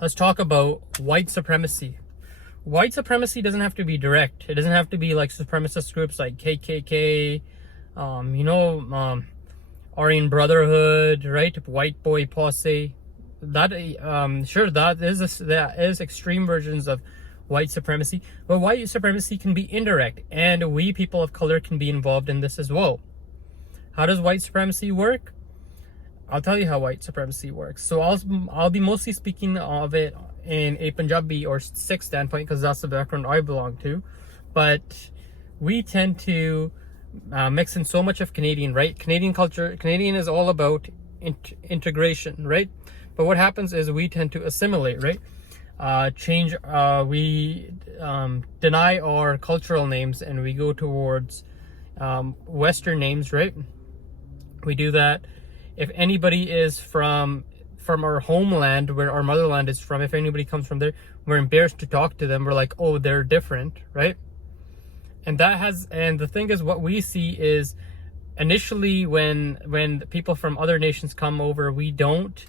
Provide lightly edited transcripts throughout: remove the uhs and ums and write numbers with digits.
let's talk about white supremacy. White supremacy doesn't have to be direct. It doesn't have to be like supremacist groups like KKK, Aryan Brotherhood, right? White boy posse. That sure, that is extreme versions of white supremacy, but white supremacy can be indirect, and we people of color can be involved in this as well. How does white supremacy work? I'll tell you how white supremacy works. So I'll be mostly speaking of it in a Punjabi or Sikh standpoint because that's the background I belong to. But we tend to mix in so much of Canadian, right? Canadian culture, Canadian is all about integration, right? But what happens is we tend to assimilate, right? We deny our cultural names and we go towards Western names, right? We do that. If anybody is from our homeland, where our motherland is from, if anybody comes from there, we're embarrassed to talk to them. We're like, oh, they're different, right? And the thing is, what we see is initially when people from other nations come over, we don't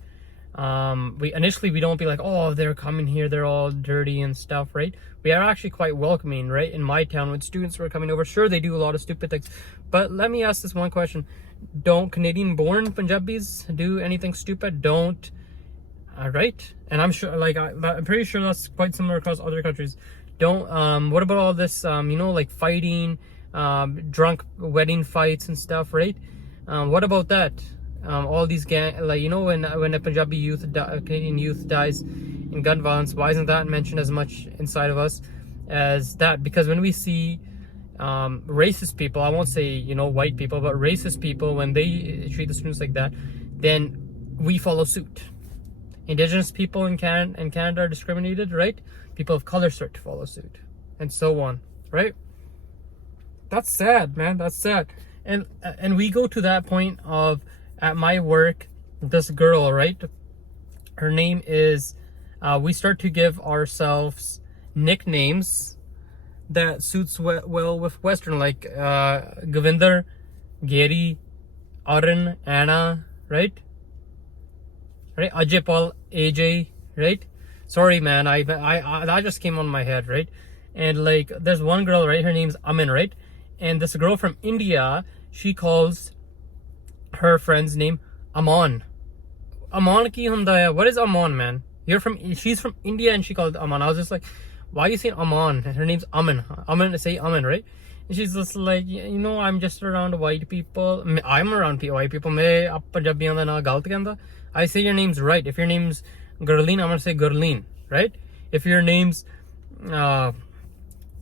be like, oh, they're coming here, they're all dirty and stuff, right? We are actually quite welcoming, right? In my town, when students were coming over, sure, they do a lot of stupid things, but let me ask this one question: don't Canadian born Punjabis do anything stupid? Don't, right? And I'm sure, like, I'm pretty sure that's quite similar across other countries. Don't what about all this like fighting, drunk wedding fights and stuff, right? What about that? All these when a Punjabi Canadian youth dies in gun violence, why isn't that mentioned as much inside of us as that? Because when we see racist people, I won't say white people, but racist people, when they treat the students like that, then we follow suit. Indigenous people in Canada are discriminated, right? People of color start to follow suit, and so on, right? That's sad, man. That's sad. And we go to that point of, at my work, this girl, right? Her name is, we start to give ourselves nicknames that suits well with Western, like Govinder, Gary, Aryan, Anna, right? Right? Ajay Paul, AJ, right? Sorry, man. I that just came on my head, right? And like, there's one girl, right? Her name's Amin, right? And this girl from India, she calls her friend's name Aman. Aman ki hunda hai? What is Aman, man? She's from India and she called Aman. I was just like, why are you saying Aman? Her name's Amin. Say Amin, right? And she's just like, I'm just around white people. I'm around white people. I say your name's right. If your name's Gurleen, I'm gonna say Gurleen, right? If your name's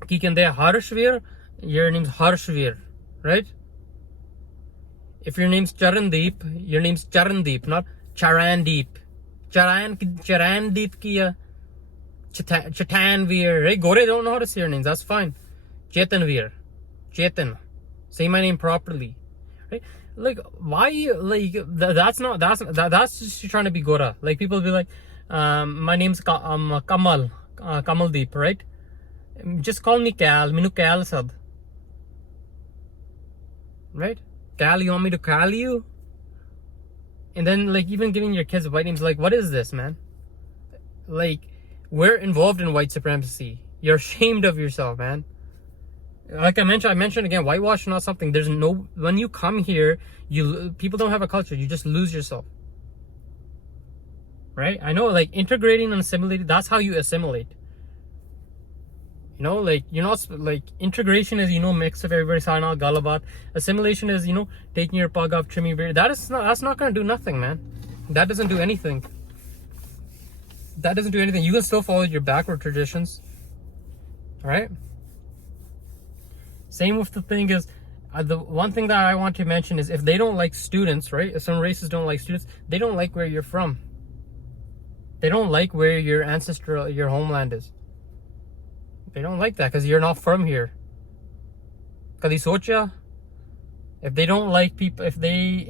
Harshvir, your name's Harshvir, right? If your name's Charandeep, your name's Charandeep, not Charandeep. Charandeep kiya. Chetanveer, right? Gore don't know how to say your names. That's fine. Chetanveer. Chetan. Say my name properly, right? Like, why? Like, that's just trying to be Gora. Like, people be like, my name's Kamaldeep, right? Just call me Cal. Minu Cal sad. Right? Cal, you want me to call you? And then, like, even giving your kids white names, like, what is this, man? Like, we're involved in white supremacy. You're ashamed of yourself, man. Like I mentioned again, whitewash not something. When you come here, people don't have a culture. You just lose yourself. Right? I know, like, integrating and assimilating, that's how you assimilate. Like, you're not, like, integration is, mix of everybody, sana, galabat. Assimilation is, taking your pug off, trimming your beard. That's not gonna do nothing, man. That doesn't do anything. You can still follow your backward traditions. Alright? Same with the thing is, the one thing that I want to mention is, if they don't like students, right? If some races don't like students, they don't like where you're from. They don't like where your homeland is. They don't like that because you're not from here. Kadi socha? If they don't like people, if they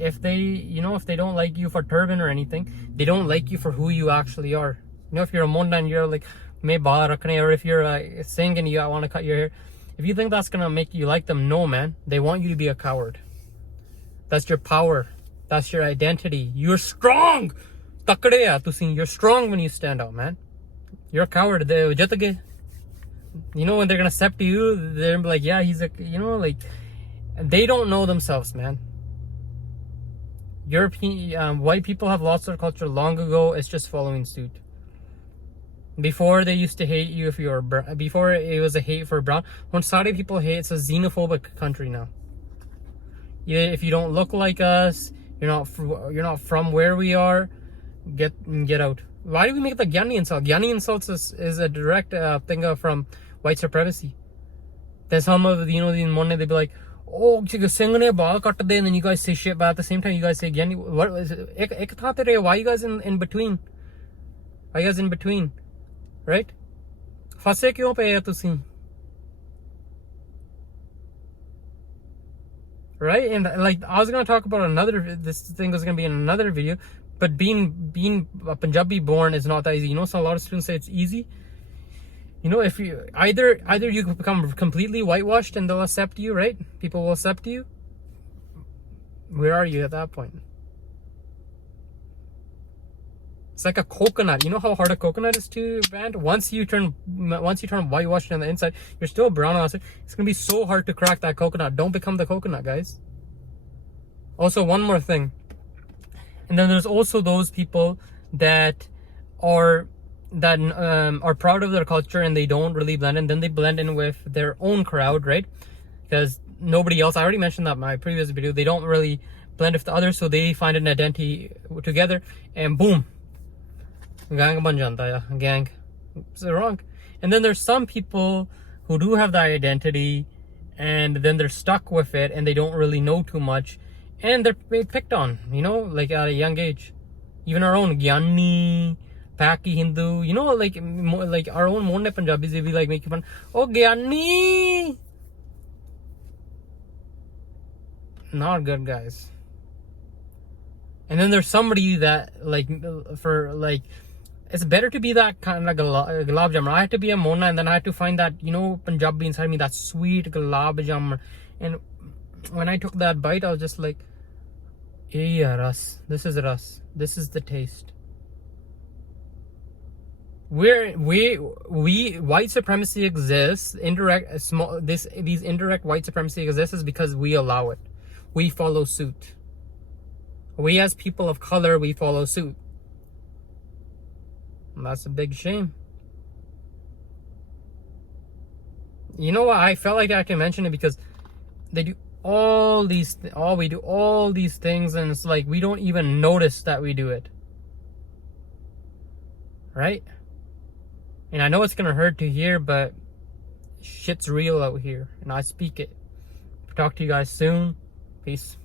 don't like you for turban or anything, they don't like you for who you actually are. If you're a Monda and you're like, me baal rakhne, or if you're a Singh and you want to cut your hair, if you think that's gonna make you like them, no, man. They want you to be a coward. That's your power. That's your identity. You're strong. Takde hai tusi. You're strong when you stand out, man. You're a coward. You know, when they're gonna step to you, they're like, yeah, he's a, you know, like, they don't know themselves, man. European, white people have lost their culture long ago. It's just following suit. Before they used to hate you if you were before it was a hate for brown. When Saudi people hate, it's a xenophobic country now. Yeah, if you don't look like us, you're not from where we are, get out. Why do we make the Gyani insult? Gyani insults is a direct thing from white supremacy. Then some of the in Monday they'd be like, oh, and then you guys say shit, but at the same time you guys say Gyani. What is it? Why you guys in between? Why you guys in between? Right? फंसे क्यों पे है तुसी? Right? And like I was gonna talk about this thing was gonna be in another video, but being a Punjabi born is not that easy. You know, so a lot of students say it's easy. You know, if you either you become completely whitewashed and they'll accept you, right? People will accept you. Where are you at that point? It's like a coconut. You know how hard a coconut is to brand? Once you turn whitewashed on the inside, you're still brown on the outside. It's gonna be so hard to crack that coconut. Don't become the coconut, guys. Also, one more thing. And then there's also those people that are proud of their culture and they don't really blend in. Then they blend in with their own crowd, right? Because nobody else. I already mentioned that in my previous video. They don't really blend with the others, so they find an identity together, and boom. Gang ban janta hai, gang. It's wrong. And then there's some people who do have that identity and then they're stuck with it and they don't really know too much and they're picked on, you know, like at a young age. Even our own Gyani, Paki Hindu, you know, like our own Monne Punjabis, they be like making fun. Oh, Gyani! Not good, guys. And then there's somebody that it's better to be that kind of gulab jamun. I had to be a Mona and then I had to find that, you know, Punjabi inside me, that sweet gulab jamun. And when I took that bite, I was just like, yeah, Ras. This is Ras. This is the taste. White supremacy exists. These indirect white supremacy exists is because we allow it. We follow suit. We as people of color, we follow suit. And that's a big shame. You know what? I felt like I had to mention it because they do we do all these things and it's like we don't even notice that we do it. Right? And I know it's gonna hurt to hear, but shit's real out here and I speak it. Talk to you guys soon. Peace.